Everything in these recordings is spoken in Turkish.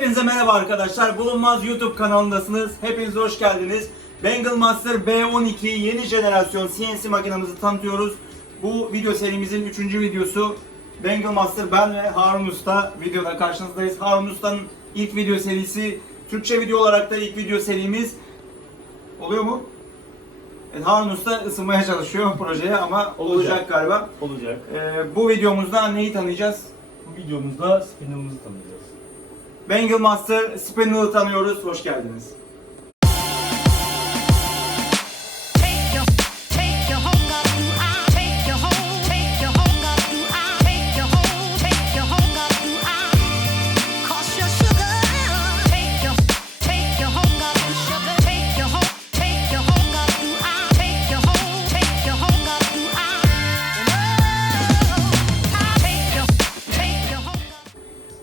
Hepinize merhaba arkadaşlar. Bulunmaz YouTube kanalındasınız. Hepiniz hoş geldiniz. Bengal Master B12 yeni jenerasyon CNC makinamızı tanıtıyoruz. Bu video serimizin 3. videosu. Bengal Master, ben ve Harun Usta videoda karşınızdayız. Harun Usta'nın ilk video serisi, Türkçe video olarak da ilk video serimiz. Oluyor mu? Evet, Harun Usta ısınmaya çalışıyor projeye ama olacak galiba. Olacak. Bu videomuzda neyi tanıyacağız? Bu videomuzda spindle'ımızı tanıyacağız. Bengal Master Spindle'ı tanıyoruz. Hoş geldiniz.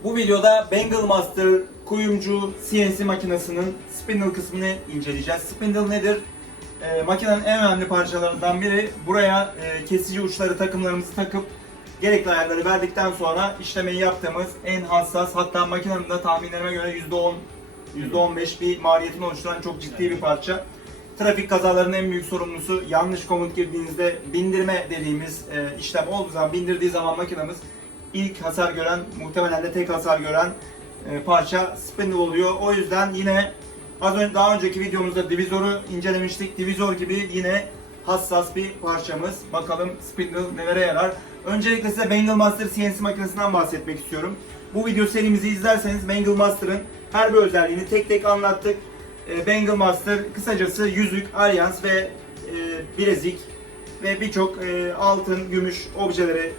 Bu videoda Bengal Master kuyumcu CNC makinesinin spindle kısmını inceleyeceğiz. Spindle nedir? Makinenin en önemli parçalarından biri. Buraya kesici uçları takımlarımızı takıp gerekli ayarları verdikten sonra işlemeyi yaptığımız en hassas, hatta makinenin de tahminlerime göre %10, %15 bir maliyetini oluşturan çok ciddi bir parça. Trafik kazalarının en büyük sorumlusu, yanlış komut girdiğinizde bindirme dediğimiz işlem olduğu zaman, bindirdiği zaman makinemiz ilk hasar gören, muhtemelen de tek hasar gören parça spindle oluyor. O yüzden yine daha önceki videomuzda divizoru incelemiştik. Divizor gibi yine hassas bir parçamız. Bakalım spindle nelere yarar. Öncelikle size Bengal Master CNC makinesinden bahsetmek istiyorum. Bu video serimizi izlerseniz Bengal Master'ın her bir özelliğini tek tek anlattık. Bengal Master kısacası yüzük, alyans ve bilezik ve birçok altın, gümüş objeleri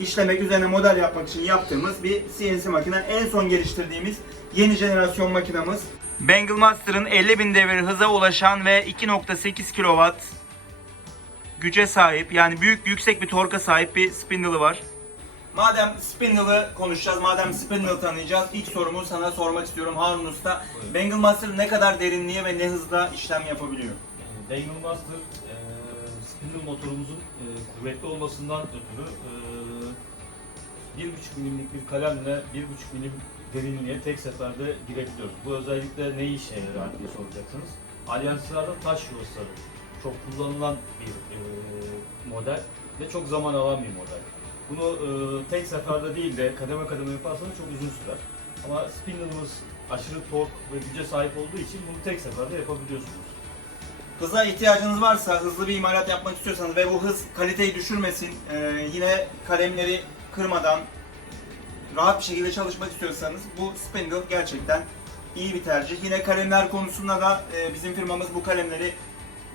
işlemek, üzerine model yapmak için yaptığımız bir CNC makine. En son geliştirdiğimiz yeni jenerasyon makinamız. Bengal Master'ın 50.000 devir hıza ulaşan ve 2.8 kW güce sahip, yani yüksek bir torka sahip bir spindle'ı var. Madem spindle'ı konuşacağız, madem spindle'ı tanıyacağız, ilk sorumu sana sormak istiyorum Harun Usta. Bengal Master ne kadar derinliğe ve ne hızla işlem yapabiliyor? Bengal Master spindle motorumuzun kuvvetli olmasından ötürü 1.5 milimlik bir kalemle 1.5 milim derinliğe tek seferde girebiliyoruz. Bu özellikle ne işe yarar diye soracaksınız. Alyanslarda taş yuvasları çok kullanılan bir model ve çok zaman alan bir model. Bunu tek seferde değil de kademe kademe yaparsanız çok uzun sürer. Ama spindle'ımız aşırı tork ve güce sahip olduğu için bunu tek seferde yapabiliyorsunuz. Hıza ihtiyacınız varsa, hızlı bir imalat yapmak istiyorsanız ve bu hız kaliteyi düşürmesin, yine kalemleri kırmadan rahat bir şekilde çalışmak istiyorsanız bu spindle gerçekten iyi bir tercih. Yine kalemler konusunda da bizim firmamız bu kalemleri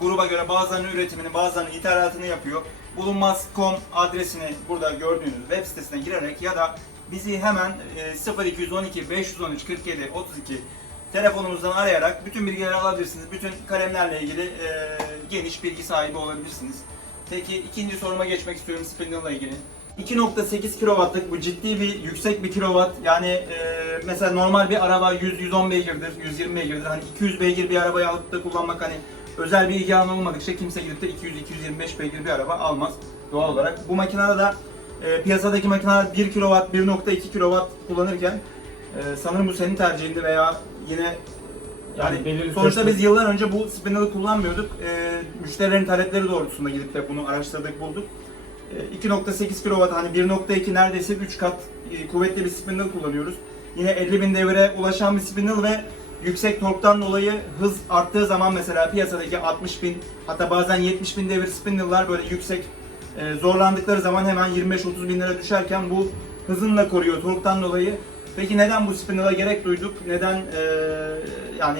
gruba göre bazılarının üretimini, bazılarının ithalatını yapıyor. Bulunmaz.com adresini burada gördüğünüz web sitesine girerek ya da bizi hemen 0212 513 47 32 telefonumuzdan arayarak bütün bilgileri alabilirsiniz. Bütün kalemlerle ilgili geniş bilgi sahibi olabilirsiniz. Peki ikinci soruma geçmek istiyorum spindle ile ilgili. 2.8 kW'lık bu ciddi bir yüksek bir kilowatt. Yani mesela normal bir araba 100-110 beygirdir, 120 beygirdir. Hani 200 beygir bir arabayı alıp da kullanmak, hani özel bir ilgi alanı olmadıkça kimse gidip de 200-225 beygir bir araba almaz doğal olarak. Bu makinede de piyasadaki makineler 1 kW, 1.2 kW kullanırken sanırım bu senin tercihindi veya yine yani sonuçta biz yıllar önce bu spindle'ı kullanmıyorduk. Müşterilerin talepleri doğrultusunda gidip de bunu araştırdık, bulduk. 2.8 kW, hani 1.2 neredeyse 3 kat kuvvetli bir spindle kullanıyoruz. Yine 50.000 devire ulaşan bir spindle ve yüksek torktan dolayı hız arttığı zaman mesela piyasadaki 60.000 hatta bazen 70.000 devir spindle'lar böyle yüksek zorlandıkları zaman hemen 25-30 bin lira düşerken bu hızını koruyor torktan dolayı. Peki neden bu spindle'a gerek duyduk? Neden yani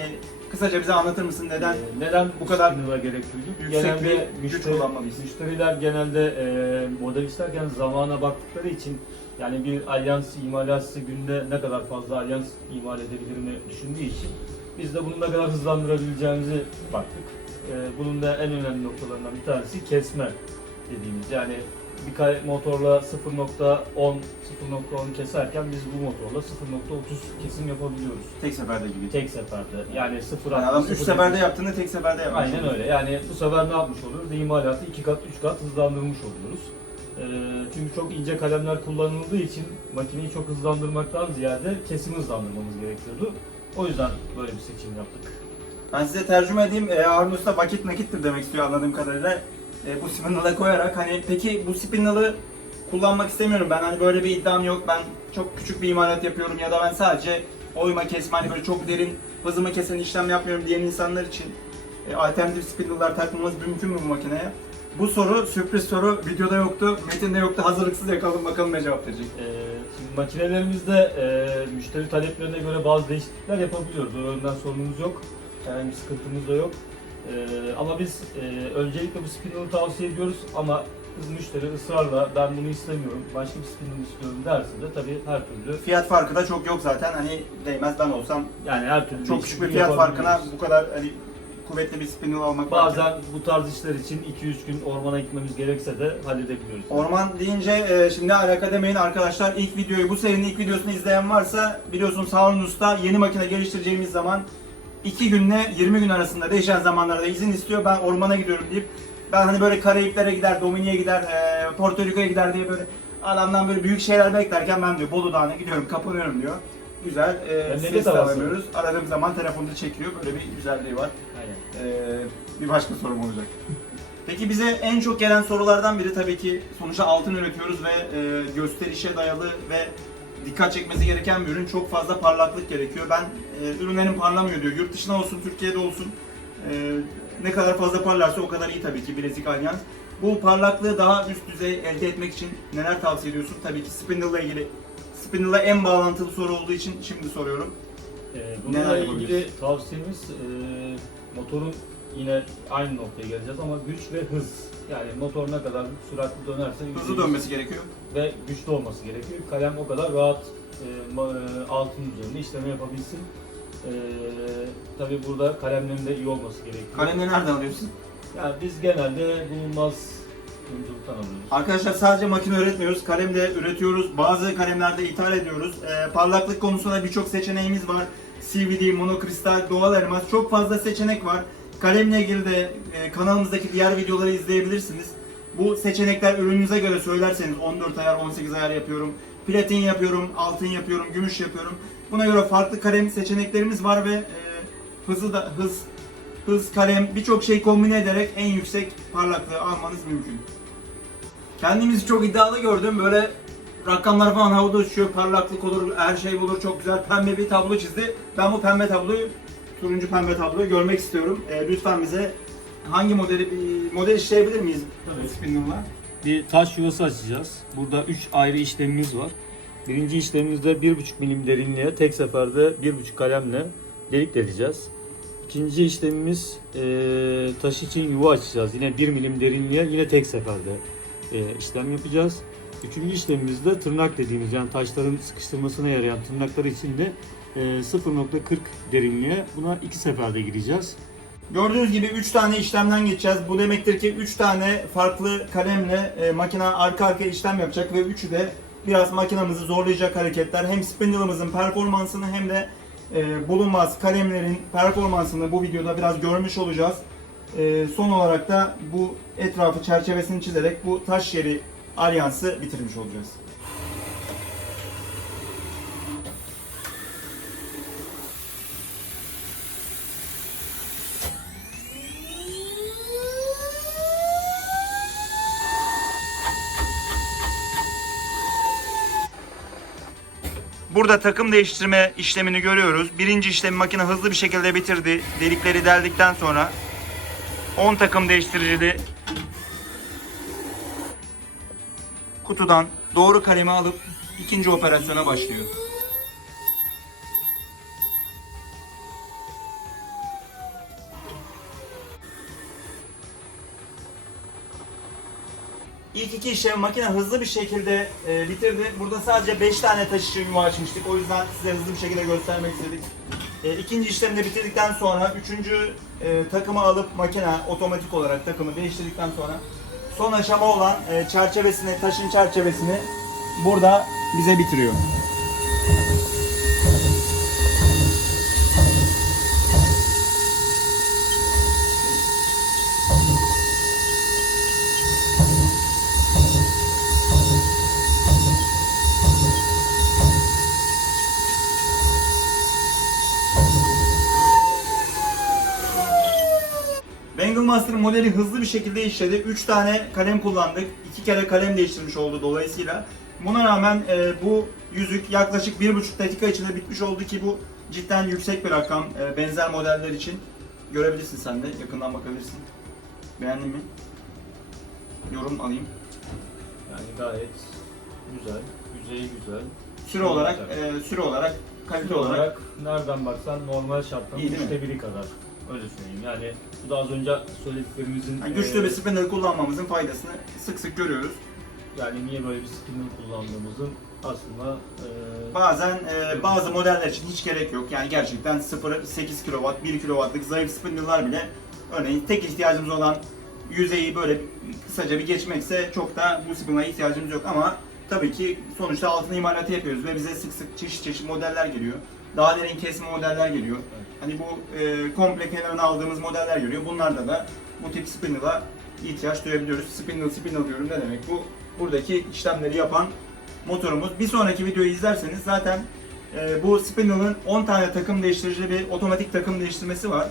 kısaca bize anlatır mısın neden bu kadar spindle'a gerek duyduk? yüksek Genelde bir güç kullanmalıyız? Müşteriler genelde model isterken zamana baktıkları için, yani bir alyans imalatçısı günde ne kadar fazla alyans imal edebilirini düşündüğü için biz de bunu ne kadar hızlandırabileceğimizi baktık. Bunun da en önemli noktalarından bir tanesi kesme dediğimiz, yani bir motorla 0.10 keserken biz bu motorla 0.30 kesim yapabiliyoruz. Tek seferde gibi. Tek seferde. Yani 0.60. Yani adam 3 seferde yaptığını tek seferde yapmış. Aynen öyle. Yani bu sefer ne yapmış oluyoruz? İmalatı 2 kat, 3 kat hızlandırmış oluyoruz. Çünkü çok ince kalemler kullanıldığı için makineyi çok hızlandırmaktan ziyade kesimi hızlandırmamız gerekiyordu. O yüzden böyle bir seçim yaptık. Ben size tercüme edeyim. Harun Usta vakit nakittir demek istiyor anladığım kadarıyla. Bu spindle'a koyarak hani peki bu spindle'ı kullanmak istemiyorum ben, hani böyle bir iddiam yok, ben çok küçük bir imalat yapıyorum ya da ben sadece oyma kesme, hani böyle çok derin hızımı kesen işlem yapmıyorum diyen insanlar için alternatif spindle'lar takmamız mümkün mü bu makineye? Bu soru sürpriz soru, videoda yoktu, metinde yoktu, hazırlıksız yakaladım, bakalım ne cevap verecek. Şimdi makinelerimizde müşteri taleplerine göre bazı değişiklikler yapabiliyoruz. O yönden sorunumuz yok. Yani bir sıkıntımız da yok. Ama biz öncelikle bu spindle'ı tavsiye ediyoruz ama müşteri ısrarla ben bunu istemiyorum, başka bir spindle istiyorum derse de tabii her türlü Fiyat farkı da çok yok zaten, hani değmez, ben olsam yani her türlü çok küçük bir değişikliği fiyat farkına yapabiliyoruz. bu kadar hani kuvvetli bir spindle almak varken. Bazen bu tarz işler için 2-3 gün ormana gitmemiz gerekse de halledebiliyoruz. Orman deyince şimdi alaka demeyin arkadaşlar, ilk videoyu, bu serinin ilk videosunu izleyen varsa biliyorsunuz Harun Usta yeni makine geliştireceğimiz zaman 2 günle 20 gün arasında değişen zamanlarda izin istiyor. Ben ormana gidiyorum deyip, ben hani böyle Karayiplere gider, Domini'ye gider, Porto Rico'ya gider diye böyle adamdan böyle büyük şeyler beklerken ben diyor Bolu Dağı'na gidiyorum, kapanıyorum diyor. Güzel, ses de alamıyoruz. Aradığım zaman telefonda çekiyor, böyle bir güzelliği var. Aynen. Bir başka sorum olacak. Peki bize en çok gelen sorulardan biri tabii ki sonuçta altın üretiyoruz ve gösterişe dayalı ve dikkat çekmesi gereken bir ürün, çok fazla parlaklık gerekiyor. Ben ürünlerim parlamıyor diyor. Yurt dışında olsun, Türkiye'de olsun ne kadar fazla parlarsa o kadar iyi tabii ki Bilezik Alyans. Bu parlaklığı daha üst düzey elde etmek için neler tavsiye ediyorsun? Tabii ki spindle ile ilgili. Spindle'la en bağlantılı soru olduğu için şimdi soruyorum. Bununla ilgili tavsiyemiz motorun yine aynı noktaya geleceğiz ama güç ve hız. Yani motor ne kadar süratli dönerse Hızlı dönmesi gerekiyor. ve güçlü olması gerekiyor. Kalem o kadar rahat altın üzerinde işleme yapabilsin. Tabii burada kalemlerin de iyi olması gerekiyor. Kalemleri nereden alıyorsun? Yani biz genelde bulunmaz kuyumculuktan alıyoruz. Arkadaşlar sadece makine üretmiyoruz, kalem de üretiyoruz. Bazı kalemlerde ithal ediyoruz. Parlaklık konusunda birçok seçeneğimiz var. CVD, monokristal, doğal elmas, çok fazla seçenek var. Kalemle ilgili de kanalımızdaki diğer videoları izleyebilirsiniz. Bu seçenekler ürününüze göre söylerseniz 14 ayar, 18 ayar yapıyorum, platin yapıyorum, altın yapıyorum, gümüş yapıyorum. Buna göre farklı kalem seçeneklerimiz var ve hız, kalem, birçok şey kombine ederek en yüksek parlaklığı almanız mümkün. Kendimizi çok iddialı gördüm. Böyle rakamlar falan havada uçuyor, parlaklık olur, her şey olur, çok güzel pembe bir tablo çizdi. Ben bu pembe tabloyu, turuncu pembe tabloyu görmek istiyorum. Lütfen bize hangi model işleyebilir miyiz? Tabii. Spindle'la. Bir taş yuvası açacağız. Burada 3 ayrı işlemimiz var. Birinci işlemimizde 1,5 milim derinliğe tek seferde 1,5 kalemle delik deleceğiz. İkinci işlemimiz taş için yuva açacağız. Yine 1 milim derinliğe yine tek seferde işlem yapacağız. Üçüncü işlemimizde tırnak dediğimiz, yani taşların sıkıştırmasına yarayan tırnaklar için de 0,40 derinliğe buna 2 seferde gireceğiz. Gördüğünüz gibi 3 tane işlemden geçeceğiz. Bu demektir ki 3 tane farklı kalemle makine arka arkaya işlem yapacak ve üçü de biraz makinamızı zorlayacak hareketler. Hem spindle'ımızın performansını hem de bulunmaz kalemlerin performansını bu videoda biraz görmüş olacağız. Son olarak da bu etrafı, çerçevesini çizerek bu taş yeri alyansı bitirmiş olacağız. Burada takım değiştirme işlemini görüyoruz. Birinci işlemi makine hızlı bir şekilde bitirdi. Delikleri deldikten sonra 10 takım değiştiricili kutudan doğru kalemi alıp ikinci operasyona başlıyor. İlk iki işlemi makine hızlı bir şekilde bitirdi. Burada sadece 5 tane taş için yuva açmıştık. O yüzden size hızlı bir şekilde göstermek istedik. İkinci işlemi de bitirdikten sonra üçüncü takımı alıp makine otomatik olarak takımı değiştirdikten sonra son aşama olan çerçevesini, taşın çerçevesini burada bize bitiriyor. Master modeli hızlı bir şekilde işledi. 3 tane kalem kullandık. 2 kere kalem değiştirmiş oldu dolayısıyla. Buna rağmen bu yüzük yaklaşık 1,5 dakika içinde bitmiş oldu ki bu cidden yüksek bir rakam benzer modeller için. Görebilirsin sen de, yakından bakabilirsin. Beğendin mi? Yorum alayım. Yani gayet güzel, yüzeyi güzel. Süre olarak, kalite Süre olarak olarak nereden baksan normal şartların İyi değil mi? 1/3 kadar. Öyle söyleyeyim. Yani bu da az önce söylediklerimizin yani güçlü bir spinner kullanmamızın faydasını sık sık görüyoruz. yani niye böyle bir spinner kullandığımızın aslında Bazen bazı modeller için hiç gerek yok. Yani gerçekten 0-8 kW, 1 kW'lık zayıf spinnerlar bile örneğin tek ihtiyacımız olan yüzeyi böyle kısaca bir geçmekse çok da bu spinner'a ihtiyacımız yok ama tabii ki sonuçta altın imalatı yapıyoruz ve bize sık sık çeşit çeşit modeller geliyor. Daha derin kesme modeller geliyor. Hani bu komple kenarına aldığımız modeller geliyor. Bunlarda da bu tip spinner'a ihtiyaç duyabiliyoruz. Spindle diyorum, ne demek bu? Buradaki işlemleri yapan motorumuz. Bir sonraki videoyu izlerseniz zaten bu Spindle'ın 10 tane takım değiştiricili bir otomatik takım değiştirmesi var.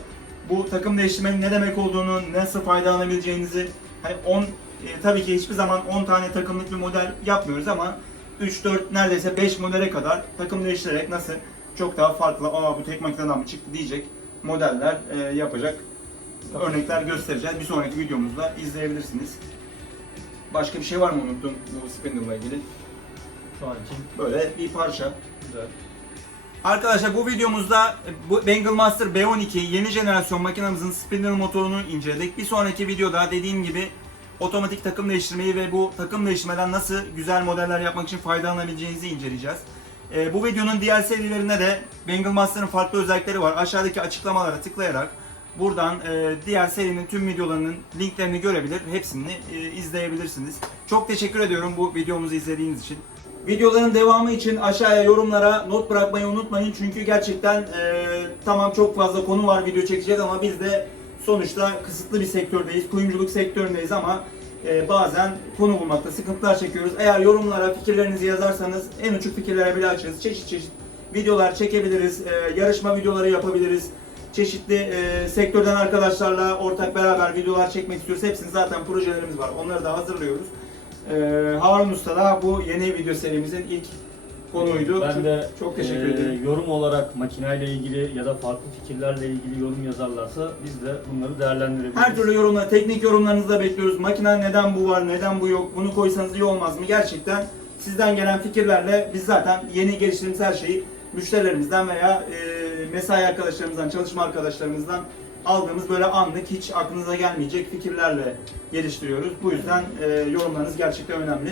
Bu takım değiştirmenin ne demek olduğunu, nasıl faydalanabileceğinizi, hani tabii ki hiçbir zaman 10 tane takımlık bir model yapmıyoruz ama 3-4 neredeyse 5 modele kadar takım değiştirerek nasıl çok daha farklı, bu tek makineden mi çıktı diyecek modeller yapacak örnekler göstereceğiz. Bir sonraki videomuzda izleyebilirsiniz. Başka bir şey var mı unuttum bu Spindle'la ilgili? şu an için Böyle bir parça. güzel. Arkadaşlar bu videomuzda bu Bengal Master B12 yeni jenerasyon makinamızın spindle motorunu inceledik. Bir sonraki videoda dediğim gibi otomatik takım değiştirmeyi ve bu takım değiştirmeden nasıl güzel modeller yapmak için faydalanabileceğinizi inceleyeceğiz. Bu videonun diğer serilerinde de Bengal Master'ın farklı özellikleri var. Aşağıdaki açıklamalara tıklayarak buradan diğer serinin tüm videolarının linklerini görebilir, hepsini izleyebilirsiniz. Çok teşekkür ediyorum bu videomuzu izlediğiniz için. Videoların devamı için aşağıya yorumlara not bırakmayı unutmayın. Çünkü gerçekten tamam çok fazla konu var video çekeceğiz ama biz de sonuçta kısıtlı bir sektördeyiz. Kuyumculuk sektöründeyiz ama bazen konu bulmakta sıkıntılar çekiyoruz. Eğer yorumlara fikirlerinizi yazarsanız en uçuk fikirlere bile açığız. Çeşit çeşit videolar çekebiliriz, yarışma videoları yapabiliriz. Çeşitli sektörden arkadaşlarla ortak beraber videolar çekmek istiyoruz. Hepsinin zaten projelerimiz var. Onları da hazırlıyoruz. Harun Usta da bu yeni video serimizin ilk konuydu. Ben de çok teşekkür ederim. yorum olarak makineyle ilgili ya da farklı fikirlerle ilgili yorum yazarlarsa biz de bunları değerlendirebiliriz. Her türlü yorumlar, teknik yorumlarınızı da bekliyoruz. Makine neden bu var, neden bu yok, bunu koysanız iyi olmaz mı? Gerçekten sizden gelen fikirlerle biz zaten yeni geliştirdiğimiz her şeyi müşterilerimizden veya mesai arkadaşlarımızdan, çalışma arkadaşlarımızdan aldığımız böyle anlık, hiç aklınıza gelmeyecek fikirlerle geliştiriyoruz. Bu yüzden yorumlarınız gerçekten önemli.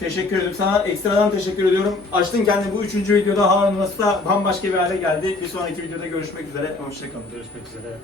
Teşekkür ederim sana. Ekstradan teşekkür ediyorum. Açtın kendini bu 3. videoda Harun Usta bambaşka bir hale geldi. Bir sonraki videoda görüşmek üzere. Hoşçakalın. Görüşmek üzere.